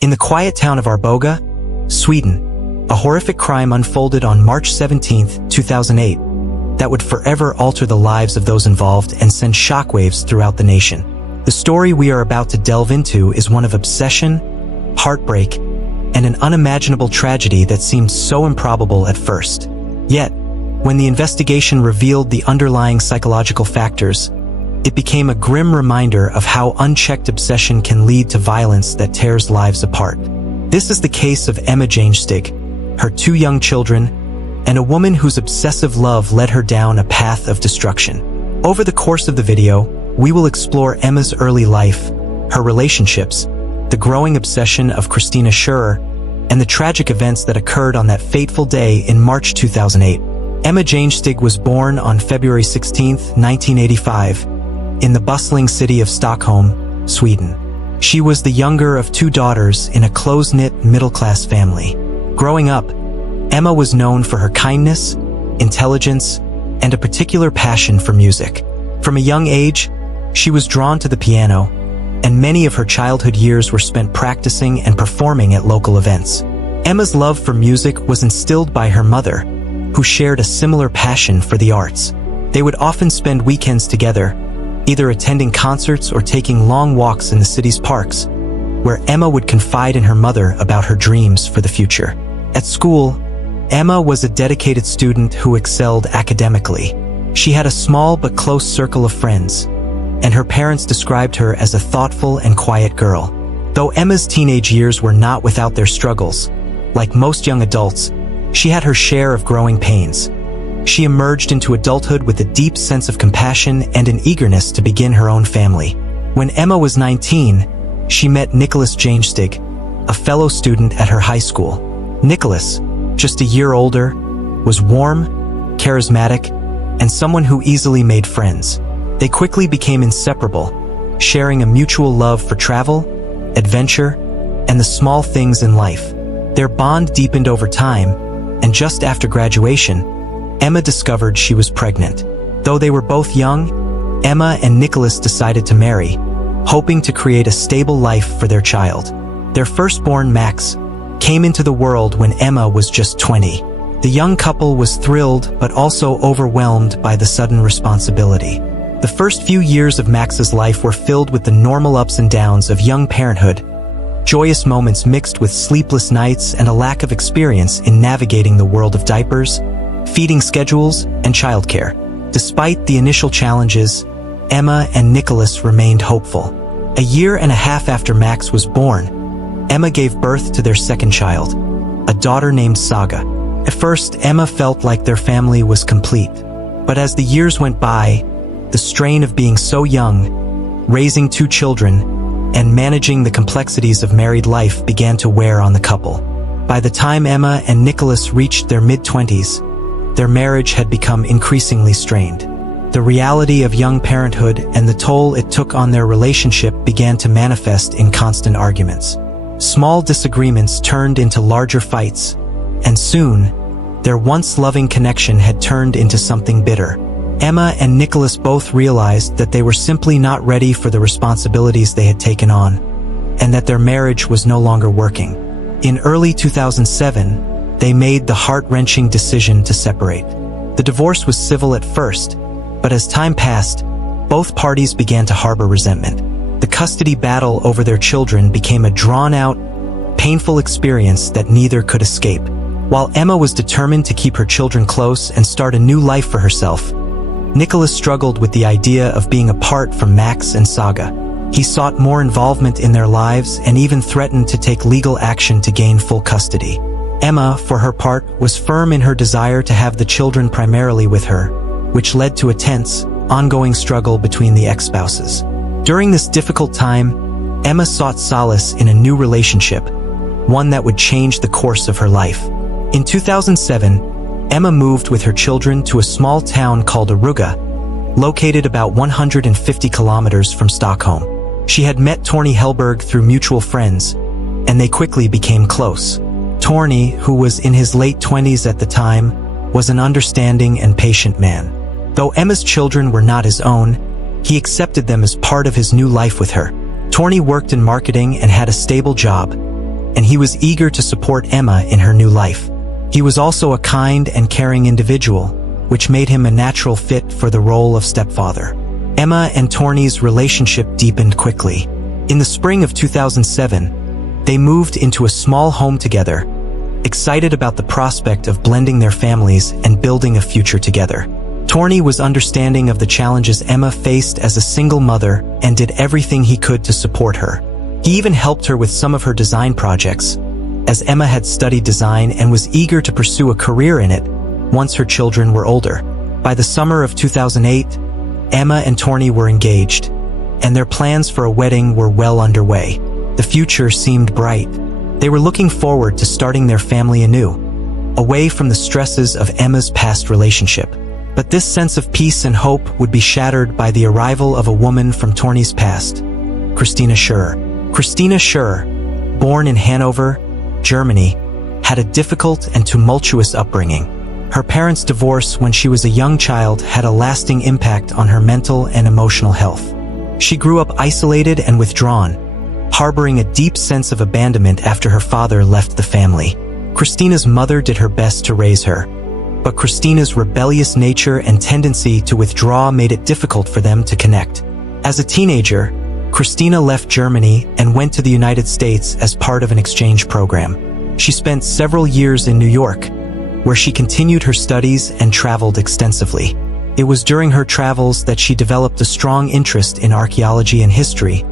In the quiet town of Arboga, Sweden, a horrific crime unfolded on March 17, 2008, that would forever alter the lives of those involved and send shockwaves throughout the nation. The story we are about to delve into is one of obsession, heartbreak, and an unimaginable tragedy that seemed so improbable at first. Yet, when the investigation revealed the underlying psychological factors, it became a grim reminder of how unchecked obsession can lead to violence that tears lives apart. This is the case of Emma Jangestig, her 2 young children, and a woman whose obsessive love led her down a path of destruction. Over the course of the video, we will explore Emma's early life, her relationships, the growing obsession of Christina Schürrer, and the tragic events that occurred on that fateful day in March 2008. Emma Jangestig was born on February 16, 1985, in the bustling city of Stockholm, Sweden. She was the younger of 2 daughters in a close-knit middle-class family. Growing up, Emma was known for her kindness, intelligence, and a particular passion for music. From a young age, she was drawn to the piano, and many of her childhood years were spent practicing and performing at local events. Emma's love for music was instilled by her mother, who shared a similar passion for the arts. They would often spend weekends together, either attending concerts or taking long walks in the city's parks, where Emma would confide in her mother about her dreams for the future. At school, Emma was a dedicated student who excelled academically. She had a small but close circle of friends, and her parents described her as a thoughtful and quiet girl. Though Emma's teenage years were not without their struggles, like most young adults, she had her share of growing pains. She emerged into adulthood with a deep sense of compassion and an eagerness to begin her own family. When Emma was 19, she met Nicholas Jangestig, a fellow student at her high school. Nicholas, just a year older, was warm, charismatic, and someone who easily made friends. They quickly became inseparable, sharing a mutual love for travel, adventure, and the small things in life. Their bond deepened over time, and just after graduation, Emma discovered she was pregnant. Though they were both young, Emma and Nicholas decided to marry, hoping to create a stable life for their child. Their firstborn, Max, came into the world when Emma was just 20. The young couple was thrilled but also overwhelmed by the sudden responsibility. The first few years of Max's life were filled with the normal ups and downs of young parenthood, joyous moments mixed with sleepless nights and a lack of experience in navigating the world of diapers, feeding schedules, and childcare. Despite the initial challenges, Emma and Nicholas remained hopeful. A year and a half after Max was born, Emma gave birth to their second child, a daughter named Saga. At first, Emma felt like their family was complete. But as the years went by, the strain of being so young, raising 2 children, and managing the complexities of married life began to wear on the couple. By the time Emma and Nicholas reached their mid-20s, their marriage had become increasingly strained. The reality of young parenthood and the toll it took on their relationship began to manifest in constant arguments. Small disagreements turned into larger fights, and soon, their once loving connection had turned into something bitter. Emma and Nicholas both realized that they were simply not ready for the responsibilities they had taken on, and that their marriage was no longer working. In early 2007, they made the heart-wrenching decision to separate. The divorce was civil at first, but as time passed, both parties began to harbor resentment. The custody battle over their children became a drawn-out, painful experience that neither could escape. While Emma was determined to keep her children close and start a new life for herself, Nicholas struggled with the idea of being apart from Max and Saga. He sought more involvement in their lives and even threatened to take legal action to gain full custody. Emma, for her part, was firm in her desire to have the children primarily with her, which led to a tense, ongoing struggle between the ex-spouses. During this difficult time, Emma sought solace in a new relationship, one that would change the course of her life. In 2007, Emma moved with her children to a small town called Arboga, located about 150 kilometers from Stockholm. She had met Torney Hellberg through mutual friends, and they quickly became close. Torney, who was in his late 20s at the time, was an understanding and patient man. Though Emma's children were not his own, he accepted them as part of his new life with her. Torney worked in marketing and had a stable job, and he was eager to support Emma in her new life. He was also a kind and caring individual, which made him a natural fit for the role of stepfather. Emma and Torney's relationship deepened quickly. In the spring of 2007, they moved into a small home together, excited about the prospect of blending their families and building a future together. Torney was understanding of the challenges Emma faced as a single mother and did everything he could to support her. He even helped her with some of her design projects, as Emma had studied design and was eager to pursue a career in it once her children were older. By the summer of 2008, Emma and Torney were engaged, and their plans for a wedding were well underway. The future seemed bright. They were looking forward to starting their family anew, away from the stresses of Emma's past relationship. But this sense of peace and hope would be shattered by the arrival of a woman from Torney's past, Christina Schürrer. Christina Schürrer, born in Hanover, Germany, had a difficult and tumultuous upbringing. Her parents' divorce when she was a young child had a lasting impact on her mental and emotional health. She grew up isolated and withdrawn, harboring a deep sense of abandonment after her father left the family. Christina's mother did her best to raise her, but Christina's rebellious nature and tendency to withdraw made it difficult for them to connect. As a teenager, Christina left Germany and went to the United States as part of an exchange program. She spent several years in New York, where she continued her studies and traveled extensively. It was during her travels that she developed a strong interest in archaeology and history,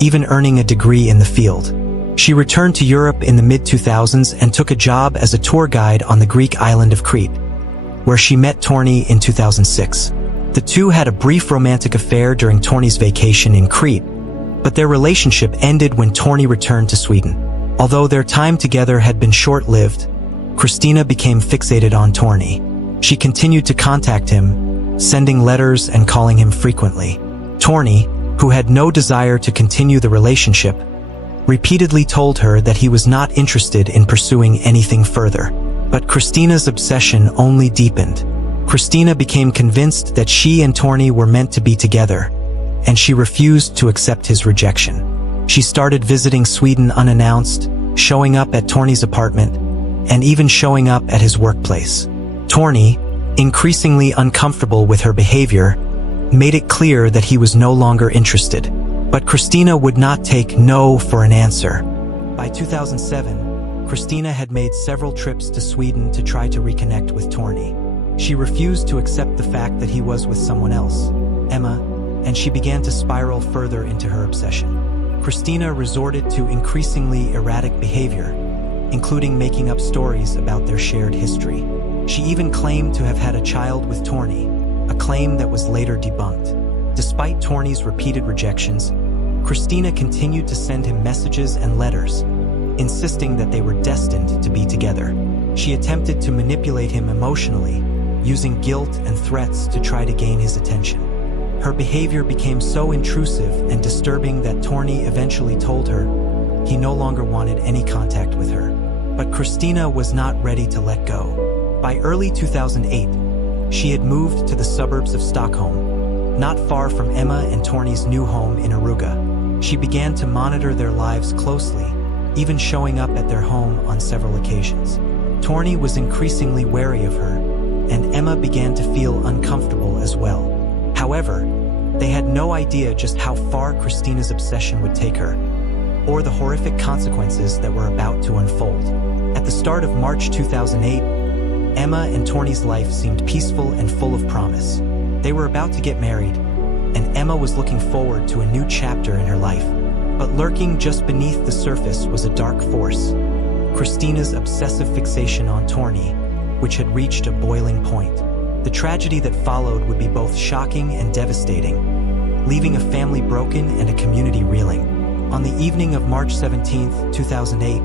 even earning a degree in the field. She returned to Europe in the mid-2000s and took a job as a tour guide on the Greek island of Crete, where she met Torney in 2006. The two had a brief romantic affair during Torney's vacation in Crete, but their relationship ended when Torney returned to Sweden. Although their time together had been short-lived, Christina became fixated on Torney. She continued to contact him, sending letters and calling him frequently. Torney, who had no desire to continue the relationship, repeatedly told her that he was not interested in pursuing anything further. But Christina's obsession only deepened. Christina became convinced that she and Torney were meant to be together, and she refused to accept his rejection. She started visiting Sweden unannounced, showing up at Torney's apartment, and even showing up at his workplace. Torney, increasingly uncomfortable with her behavior, made it clear that he was no longer interested. But Christina would not take no for an answer. By 2007, Christina had made several trips to Sweden to try to reconnect with Torney. She refused to accept the fact that he was with someone else, Emma, and she began to spiral further into her obsession. Christina resorted to increasingly erratic behavior, including making up stories about their shared history. She even claimed to have had a child with Torney, a claim that was later debunked. Despite Torney's repeated rejections, Christina continued to send him messages and letters, insisting that they were destined to be together. She attempted to manipulate him emotionally, using guilt and threats to try to gain his attention. Her behavior became so intrusive and disturbing that Torney eventually told her he no longer wanted any contact with her. But Christina was not ready to let go. By early 2008, she had moved to the suburbs of Stockholm, not far from Emma and Torney's new home in Arboga. She began to monitor their lives closely, even showing up at their home on several occasions. Torney was increasingly wary of her, and Emma began to feel uncomfortable as well. However, they had no idea just how far Christina's obsession would take her, or the horrific consequences that were about to unfold. At the start of March 2008, Emma and Torney's life seemed peaceful and full of promise. They were about to get married, and Emma was looking forward to a new chapter in her life. But lurking just beneath the surface was a dark force, Christina's obsessive fixation on Torney, which had reached a boiling point. The tragedy that followed would be both shocking and devastating, leaving a family broken and a community reeling. On the evening of March 17, 2008,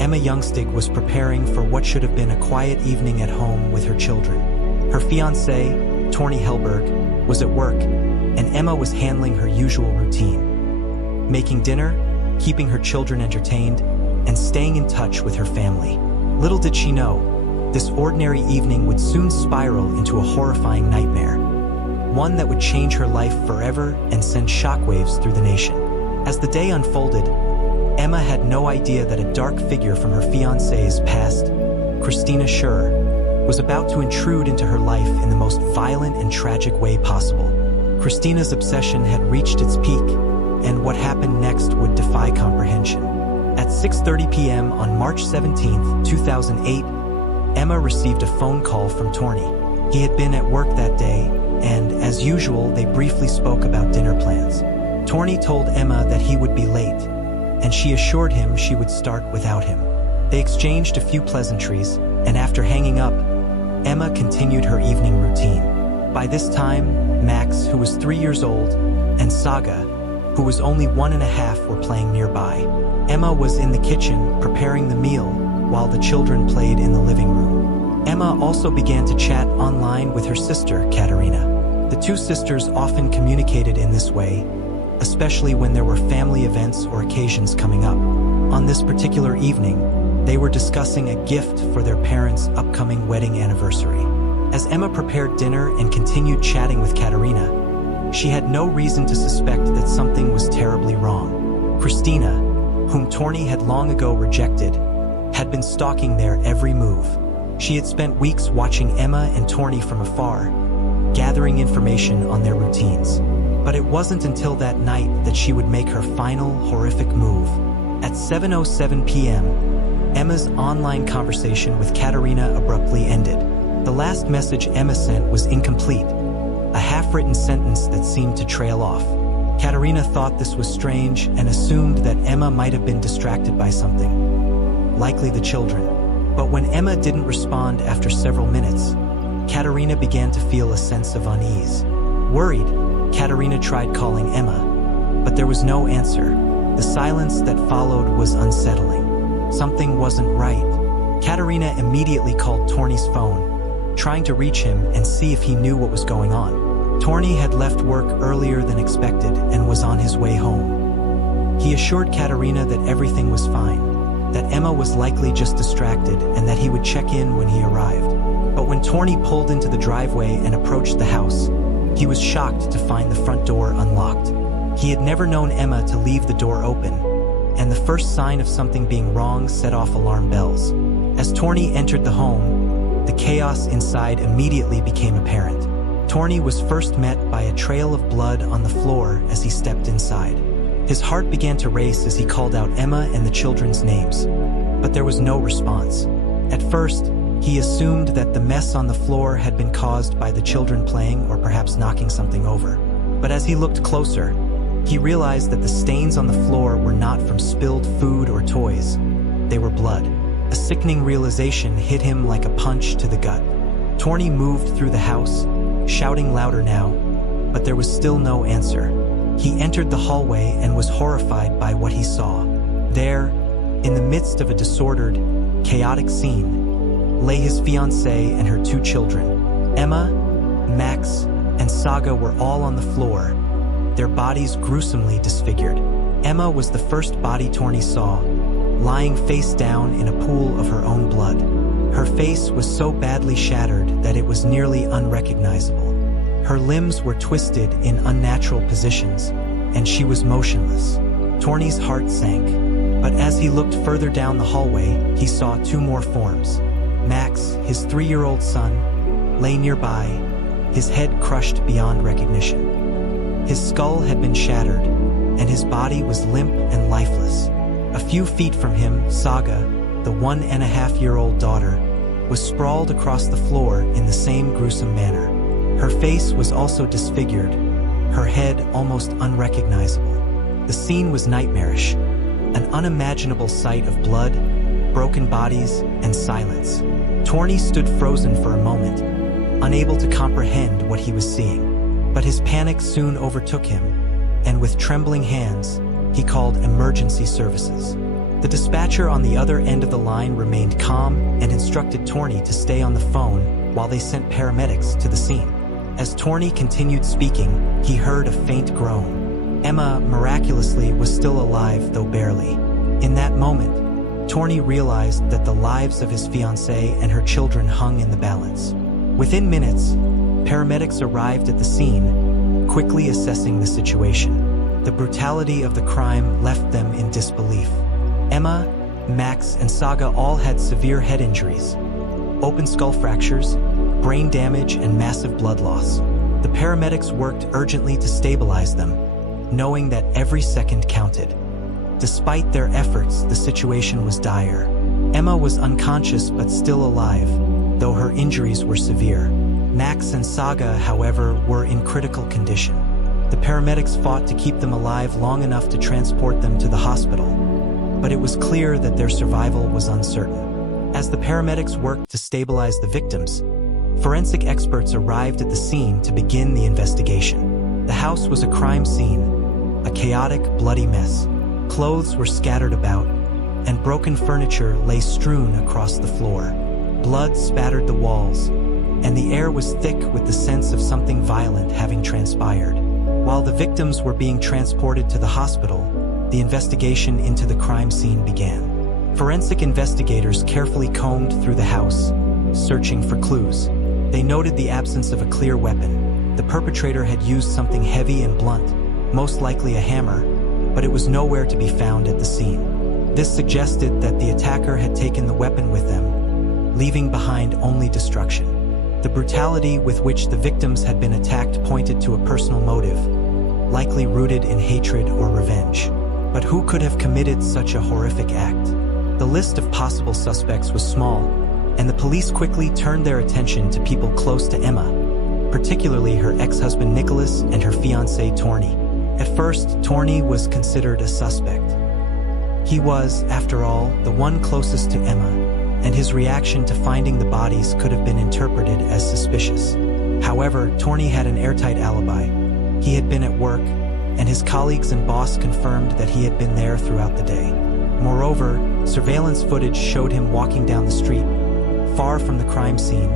Emma Jangestig was preparing for what should have been a quiet evening at home with her children. Her fiancé, Torney Hellberg, was at work, and Emma was handling her usual routine, making dinner, keeping her children entertained, and staying in touch with her family. Little did she know, this ordinary evening would soon spiral into a horrifying nightmare, one that would change her life forever and send shockwaves through the nation. As the day unfolded, Emma had no idea that a dark figure from her fiancé's past, Christina Schürrer, was about to intrude into her life in the most violent and tragic way possible. Christina's obsession had reached its peak, and what happened next would defy comprehension. At 6:30 p.m. on March 17, 2008, Emma received a phone call from Torney. He had been at work that day, and, as usual, they briefly spoke about dinner plans. Torney told Emma that he would be late, and she assured him she would start without him. They exchanged a few pleasantries, and after hanging up, Emma continued her evening routine. By this time, Max, who was 3 years old, and Saga, who was only 1.5, were playing nearby. Emma was in the kitchen preparing the meal while the children played in the living room. Emma also began to chat online with her sister, Katerina. The two sisters often communicated in this way, especially when there were family events or occasions coming up. On this particular evening, they were discussing a gift for their parents' upcoming wedding anniversary. As Emma prepared dinner and continued chatting with Katerina, she had no reason to suspect that something was terribly wrong. Christina, whom Torney had long ago rejected, had been stalking their every move. She had spent weeks watching Emma and Torney from afar, gathering information on their routines. But it wasn't until that night that she would make her final horrific move. At 7:07 p.m., Emma's online conversation with Katerina abruptly ended. The last message Emma sent was incomplete, a half-written sentence that seemed to trail off. Katerina thought this was strange and assumed that Emma might have been distracted by something, likely the children. But when Emma didn't respond after several minutes, Katerina began to feel a sense of unease. Worried, Katerina tried calling Emma, but there was no answer. The silence that followed was unsettling. Something wasn't right. Katerina immediately called Torney's phone, trying to reach him and see if he knew what was going on. Torney had left work earlier than expected and was on his way home. He assured Katerina that everything was fine, that Emma was likely just distracted and that he would check in when he arrived. But when Torney pulled into the driveway and approached the house, he was shocked to find the front door unlocked. He had never known Emma to leave the door open, and the first sign of something being wrong set off alarm bells. As Torney entered the home, the chaos inside immediately became apparent. Torney was first met by a trail of blood on the floor as he stepped inside. His heart began to race as he called out Emma and the children's names, but there was no response. At first, he assumed that the mess on the floor had been caused by the children playing or perhaps knocking something over. But as he looked closer, he realized that the stains on the floor were not from spilled food or toys. They were blood. A sickening realization hit him like a punch to the gut. Torney moved through the house, shouting louder now, but there was still no answer. He entered the hallway and was horrified by what he saw. There, in the midst of a disordered, chaotic scene, lay his fiancée and her two children. Emma, Max, and Saga were all on the floor, their bodies gruesomely disfigured. Emma was the first body Torney saw, lying face down in a pool of her own blood. Her face was so badly shattered that it was nearly unrecognizable. Her limbs were twisted in unnatural positions, and she was motionless. Torney's heart sank, but as he looked further down the hallway, he saw two more forms. Max, his 3-year-old son, lay nearby, his head crushed beyond recognition. His skull had been shattered, and his body was limp and lifeless. A few feet from him, Saga, the 1.5-year-old daughter, was sprawled across the floor in the same gruesome manner. Her face was also disfigured, her head almost unrecognizable. The scene was nightmarish, an unimaginable sight of blood, broken bodies, and silence. Torney stood frozen for a moment, unable to comprehend what he was seeing. But his panic soon overtook him, and with trembling hands, he called emergency services. The dispatcher on the other end of the line remained calm and instructed Torney to stay on the phone while they sent paramedics to the scene. As Torney continued speaking, he heard a faint groan. Emma, miraculously, was still alive, though barely. In that moment, Torney realized that the lives of his fiancée and her children hung in the balance. Within minutes, paramedics arrived at the scene, quickly assessing the situation. The brutality of the crime left them in disbelief. Emma, Max, and Saga all had severe head injuries, open skull fractures, brain damage, and massive blood loss. The paramedics worked urgently to stabilize them, knowing that every second counted. Despite their efforts, the situation was dire. Emma was unconscious but still alive, though her injuries were severe. Max and Saga, however, were in critical condition. The paramedics fought to keep them alive long enough to transport them to the hospital, but it was clear that their survival was uncertain. As the paramedics worked to stabilize the victims, forensic experts arrived at the scene to begin the investigation. The house was a crime scene, a chaotic, bloody mess. Clothes were scattered about, and broken furniture lay strewn across the floor. Blood spattered the walls, and the air was thick with the sense of something violent having transpired. While the victims were being transported to the hospital, the investigation into the crime scene began. Forensic investigators carefully combed through the house, searching for clues. They noted the absence of a clear weapon. The perpetrator had used something heavy and blunt, most likely a hammer, but it was nowhere to be found at the scene. This suggested that the attacker had taken the weapon with them, leaving behind only destruction. The brutality with which the victims had been attacked pointed to a personal motive, likely rooted in hatred or revenge. But who could have committed such a horrific act? The list of possible suspects was small, and the police quickly turned their attention to people close to Emma, particularly her ex-husband Nicholas and her fiancée Torney. At first, Torney was considered a suspect. He was, after all, the one closest to Emma, and his reaction to finding the bodies could have been interpreted as suspicious. However, Torney had an airtight alibi. He had been at work, and his colleagues and boss confirmed that he had been there throughout the day. Moreover, surveillance footage showed him walking down the street, far from the crime scene,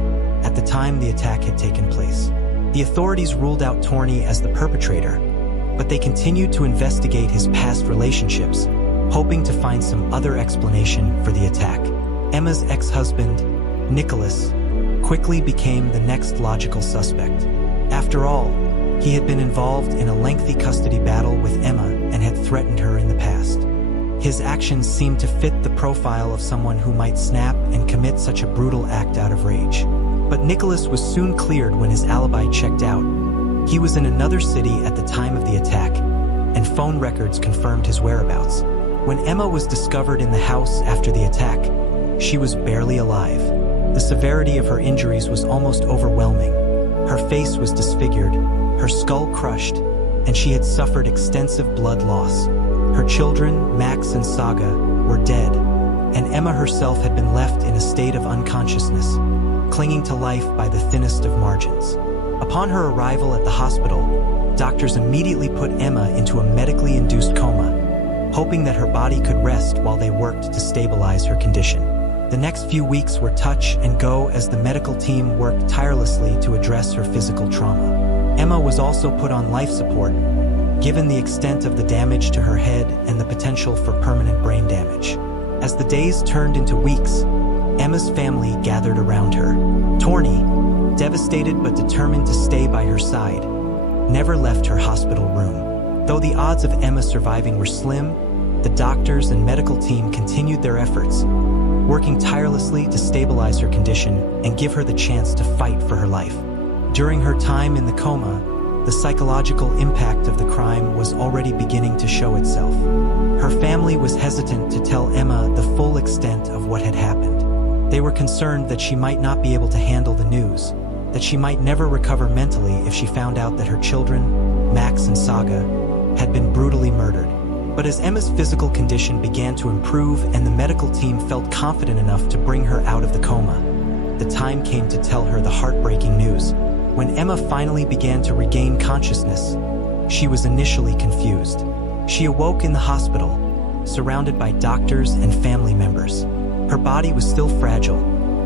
at the time the attack had taken place. The authorities ruled out Torney as the perpetrator, but they continued to investigate his past relationships, hoping to find some other explanation for the attack. Emma's ex-husband, Nicholas, quickly became the next logical suspect. After all, he had been involved in a lengthy custody battle with Emma and had threatened her in the past. His actions seemed to fit the profile of someone who might snap and commit such a brutal act out of rage. But Nicholas was soon cleared when his alibi checked out. He was in another city at the time of the attack, and phone records confirmed his whereabouts. When Emma was discovered in the house after the attack, she was barely alive. The severity of her injuries was almost overwhelming. Her face was disfigured, her skull crushed, and she had suffered extensive blood loss. Her children, Max and Saga, were dead, and Emma herself had been left in a state of unconsciousness, clinging to life by the thinnest of margins. Upon her arrival at the hospital, doctors immediately put Emma into a medically induced coma, hoping that her body could rest while they worked to stabilize her condition. The next few weeks were touch and go as the medical team worked tirelessly to address her physical trauma. Emma was also put on life support, given the extent of the damage to her head and the potential for permanent brain damage. As the days turned into weeks, Emma's family gathered around her. Torney, devastated but determined to stay by her side, never left her hospital room. Though the odds of Emma surviving were slim, the doctors and medical team continued their efforts, working tirelessly to stabilize her condition and give her the chance to fight for her life. During her time in the coma, the psychological impact of the crime was already beginning to show itself. Her family was hesitant to tell Emma the full extent of what had happened. They were concerned that she might not be able to handle the news, that she might never recover mentally if she found out that her children, Max and Saga, had been brutally murdered. But as Emma's physical condition began to improve and the medical team felt confident enough to bring her out of the coma, the time came to tell her the heartbreaking news. When Emma finally began to regain consciousness, she was initially confused. She awoke in the hospital, surrounded by doctors and family members. Her body was still fragile,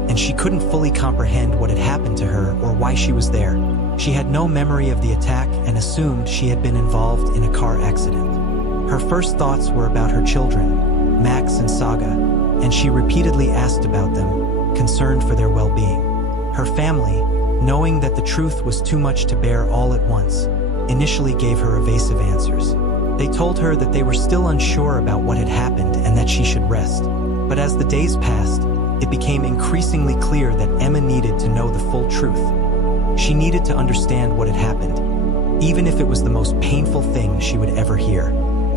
and she couldn't fully comprehend what had happened to her or why she was there. She had no memory of the attack and assumed she had been involved in a car accident. Her first thoughts were about her children, Max and Saga, and she repeatedly asked about them, concerned for their well-being. Her family, knowing that the truth was too much to bear all at once, initially gave her evasive answers. They told her that they were still unsure about what had happened and and that she should rest. But as the days passed, it became increasingly clear that Emma needed to know the full truth. She needed to understand what had happened, even if it was the most painful thing she would ever hear.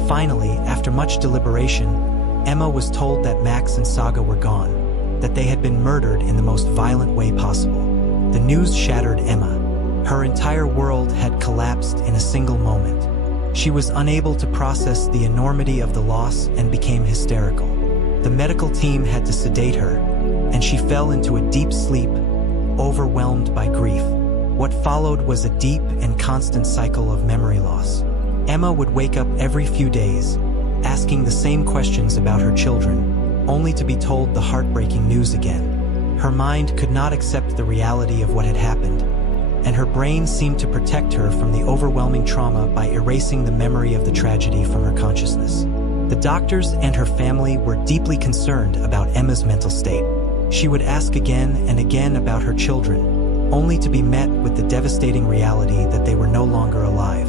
Finally, after much deliberation, Emma was told that Max and Saga were gone, that they had been murdered in the most violent way possible. The news shattered Emma. Her entire world had collapsed in a single moment. She was unable to process the enormity of the loss and became hysterical. The medical team had to sedate her, and she fell into a deep sleep, overwhelmed by grief. What followed was a deep and constant cycle of memory loss. Emma would wake up every few days, asking the same questions about her children, only to be told the heartbreaking news again. Her mind could not accept the reality of what had happened, and her brain seemed to protect her from the overwhelming trauma by erasing the memory of the tragedy from her consciousness. The doctors and her family were deeply concerned about Emma's mental state. She would ask again and again about her children, only to be met with the devastating reality that they were no longer alive.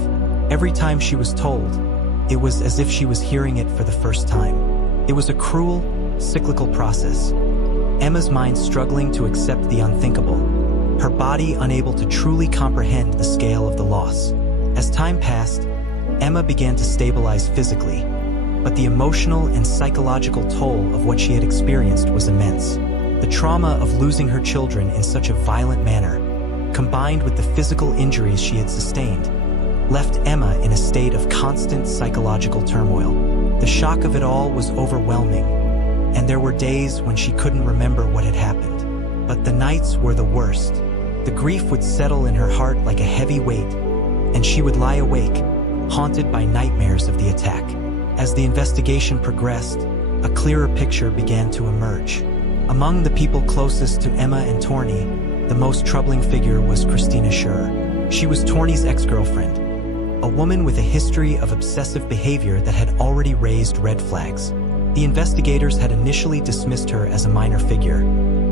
Every time she was told, it was as if she was hearing it for the first time. It was a cruel, cyclical process. Emma's mind struggling to accept the unthinkable, her body unable to truly comprehend the scale of the loss. As time passed, Emma began to stabilize physically, but the emotional and psychological toll of what she had experienced was immense. The trauma of losing her children in such a violent manner, combined with the physical injuries she had sustained, left Emma in a state of constant psychological turmoil. The shock of it all was overwhelming, and there were days when she couldn't remember what had happened. But the nights were the worst. The grief would settle in her heart like a heavy weight, and she would lie awake, haunted by nightmares of the attack. As the investigation progressed, a clearer picture began to emerge. Among the people closest to Emma and Torney, the most troubling figure was Christina Schürrer. She was Torney's ex-girlfriend, a woman with a history of obsessive behavior that had already raised red flags. The investigators had initially dismissed her as a minor figure,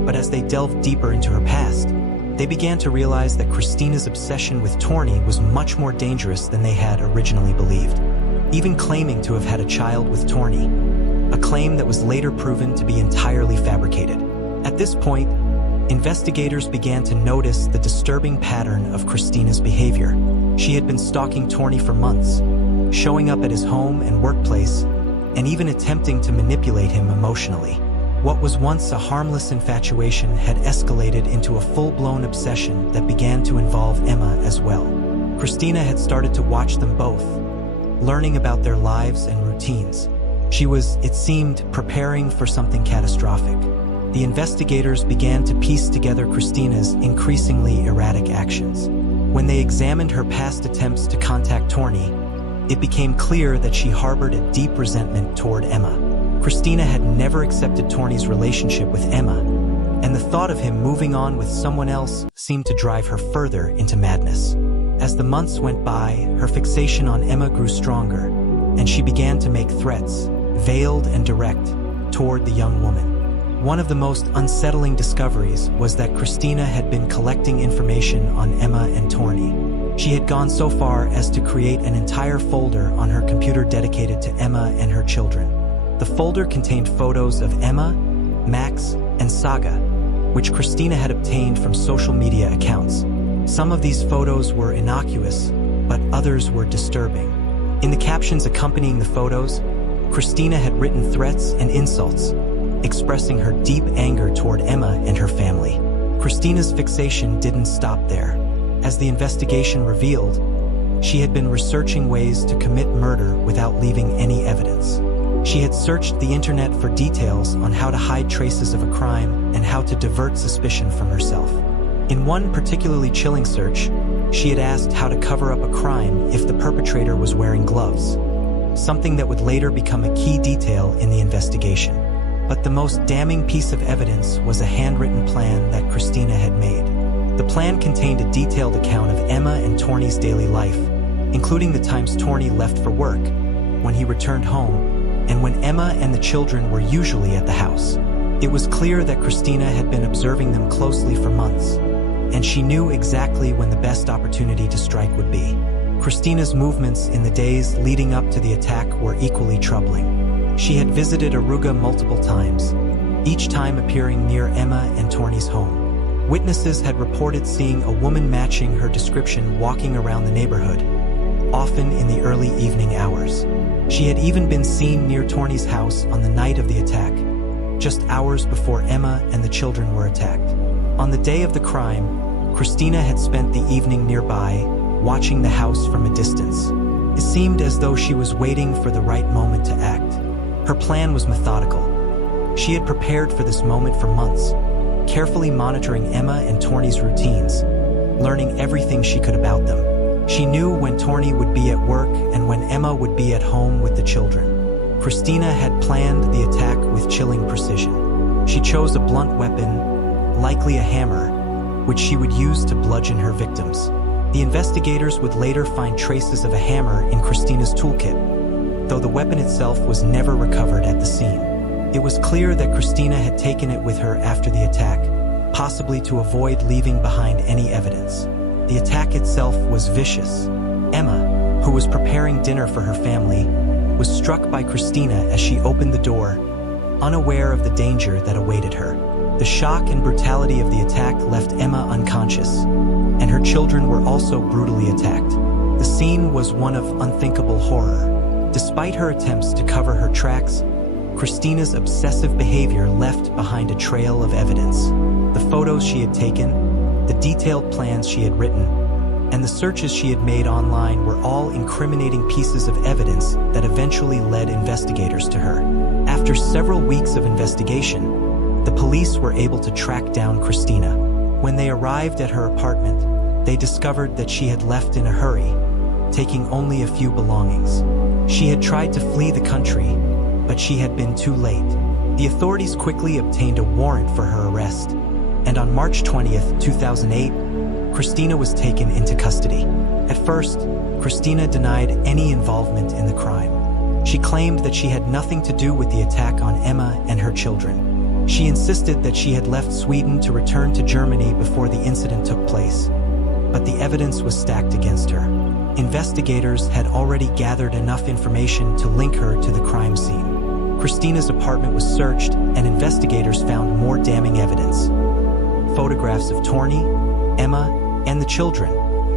but as they delved deeper into her past, they began to realize that Christina's obsession with Torney was much more dangerous than they had originally believed, even claiming to have had a child with Torney, a claim that was later proven to be entirely fabricated. At this point, investigators began to notice the disturbing pattern of Christina's behavior. She had been stalking Torney for months, showing up at his home and workplace, and even attempting to manipulate him emotionally. What was once a harmless infatuation had escalated into a full-blown obsession that began to involve Emma as well. Christina had started to watch them both, learning about their lives and routines. She was, it seemed, preparing for something catastrophic. The investigators began to piece together Christina's increasingly erratic actions. When they examined her past attempts to contact Torney, it became clear that she harbored a deep resentment toward Emma. Christina had never accepted Torney's relationship with Emma, and the thought of him moving on with someone else seemed to drive her further into madness. As the months went by, her fixation on Emma grew stronger, and she began to make threats, veiled and direct, toward the young woman. One of the most unsettling discoveries was that Christina had been collecting information on Emma and Torney. She had gone so far as to create an entire folder on her computer dedicated to Emma and her children. The folder contained photos of Emma, Max, and Saga, which Christina had obtained from social media accounts. Some of these photos were innocuous, but others were disturbing. In the captions accompanying the photos, Christina had written threats and insults, expressing her deep anger toward Emma and her family. Christina's fixation didn't stop there. As the investigation revealed, she had been researching ways to commit murder without leaving any evidence. She had searched the internet for details on how to hide traces of a crime and how to divert suspicion from herself. In one particularly chilling search, she had asked how to cover up a crime if the perpetrator was wearing gloves, something that would later become a key detail in the investigation. But the most damning piece of evidence was a handwritten plan that Christina had made. The plan contained a detailed account of Emma and Torney's daily life, including the times Torney left for work, when he returned home, and when Emma and the children were usually at the house. It was clear that Christina had been observing them closely for months, and she knew exactly when the best opportunity to strike would be. Christina's movements in the days leading up to the attack were equally troubling. She had visited Arboga multiple times, each time appearing near Emma and Torney's home. Witnesses had reported seeing a woman matching her description walking around the neighborhood, often in the early evening hours. She had even been seen near Torney's house on the night of the attack, just hours before Emma and the children were attacked. On the day of the crime, Christina had spent the evening nearby, watching the house from a distance. It seemed as though she was waiting for the right moment to act. Her plan was methodical. She had prepared for this moment for months, carefully monitoring Emma and Torney's routines, learning everything she could about them. She knew when Torney would be at work and when Emma would be at home with the children. Christina had planned the attack with chilling precision. She chose a blunt weapon, likely a hammer, which she would use to bludgeon her victims. The investigators would later find traces of a hammer in Christina's toolkit, though the weapon itself was never recovered at the scene. It was clear that Christina had taken it with her after the attack, possibly to avoid leaving behind any evidence. The attack itself was vicious. Emma, who was preparing dinner for her family, was struck by Christina as she opened the door, unaware of the danger that awaited her. The shock and brutality of the attack left Emma unconscious, and her children were also brutally attacked. The scene was one of unthinkable horror. Despite her attempts to cover her tracks, Christina's obsessive behavior left behind a trail of evidence. The photos she had taken, the detailed plans she had written, and the searches she had made online were all incriminating pieces of evidence that eventually led investigators to her. After several weeks of investigation, the police were able to track down Christina. When they arrived at her apartment, they discovered that she had left in a hurry, taking only a few belongings. She had tried to flee the country, but she had been too late. The authorities quickly obtained a warrant for her arrest, and on March 20th, 2008, Christina was taken into custody. At first, Christina denied any involvement in the crime. She claimed that she had nothing to do with the attack on Emma and her children. She insisted that she had left Sweden to return to Germany before the incident took place, but the evidence was stacked against her. Investigators had already gathered enough information to link her to the crime scene. Christina's apartment was searched, and investigators found more damning evidence. Photographs of Torney, Emma, and the children,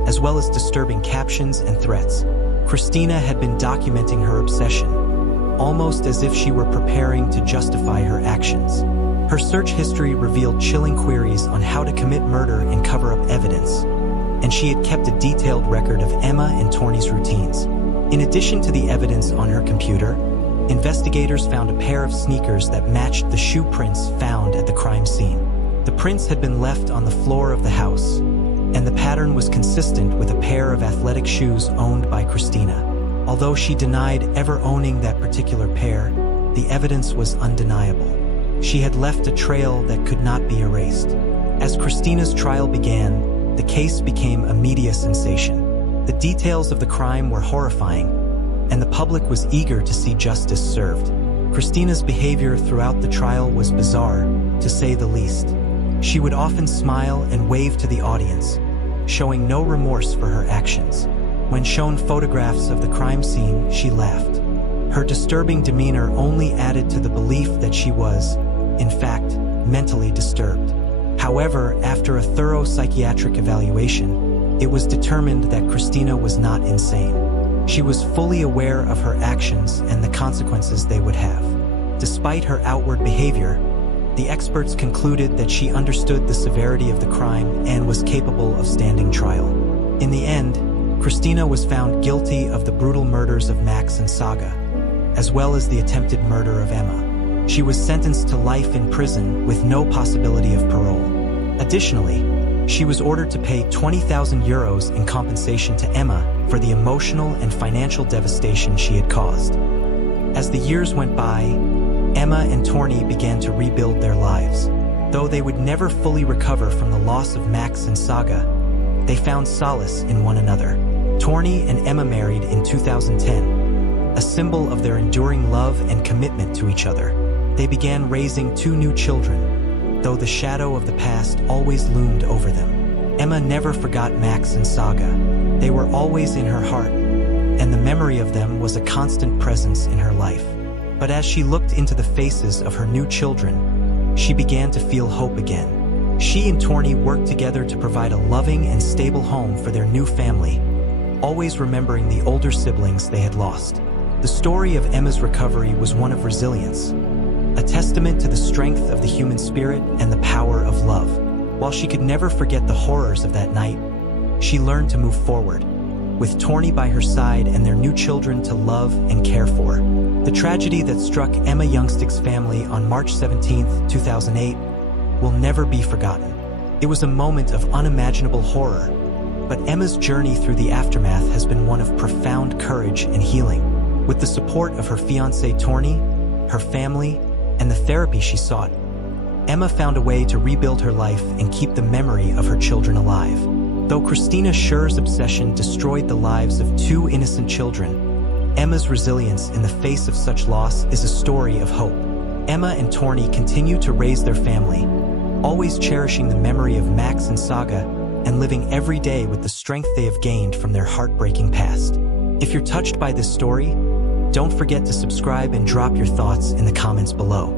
as well as disturbing captions and threats. Christina had been documenting her obsession, almost as if she were preparing to justify her actions. Her search history revealed chilling queries on how to commit murder and cover up evidence, and she had kept a detailed record of Emma and Torney's routines. In addition to the evidence on her computer, investigators found a pair of sneakers that matched the shoe prints found at the crime scene. The prints had been left on the floor of the house, and the pattern was consistent with a pair of athletic shoes owned by Christina. Although she denied ever owning that particular pair, the evidence was undeniable. She had left a trail that could not be erased. As Christina's trial began, the case became a media sensation. The details of the crime were horrifying, and the public was eager to see justice served. Christina's behavior throughout the trial was bizarre, to say the least. She would often smile and wave to the audience, showing no remorse for her actions. When shown photographs of the crime scene, she laughed. Her disturbing demeanor only added to the belief that she was, in fact, mentally disturbed. However, after a thorough psychiatric evaluation, it was determined that Christina was not insane. She was fully aware of her actions and the consequences they would have. Despite her outward behavior, the experts concluded that she understood the severity of the crime and was capable of standing trial. In the end, Christina was found guilty of the brutal murders of Max and Saga, as well as the attempted murder of Emma. She was sentenced to life in prison with no possibility of parole. Additionally, she was ordered to pay 20,000 euros in compensation to Emma for the emotional and financial devastation she had caused. As the years went by, Emma and Torney began to rebuild their lives. Though they would never fully recover from the loss of Max and Saga, they found solace in one another. Torney and Emma married in 2010, a symbol of their enduring love and commitment to each other. They began raising 2 new children, though the shadow of the past always loomed over them. Emma never forgot Max and Saga. They were always in her heart, and the memory of them was a constant presence in her life. But as she looked into the faces of her new children, she began to feel hope again. She and Torney worked together to provide a loving and stable home for their new family, always remembering the older siblings they had lost. The story of Emma's recovery was one of resilience, a testament to the strength of the human spirit and the power of love. While she could never forget the horrors of that night, she learned to move forward, with Torney by her side and their new children to love and care for. The tragedy that struck Emma Jangestig's family on March 17, 2008, will never be forgotten. It was a moment of unimaginable horror, but Emma's journey through the aftermath has been one of profound courage and healing. With the support of her fiancé Torney, her family, and the therapy she sought, Emma found a way to rebuild her life and keep the memory of her children alive. Though Christina Schürrer's obsession destroyed the lives of 2 innocent children, Emma's resilience in the face of such loss is a story of hope. Emma and Torney continue to raise their family, always cherishing the memory of Max and Saga and living every day with the strength they have gained from their heartbreaking past. If you're touched by this story, don't forget to subscribe and drop your thoughts in the comments below.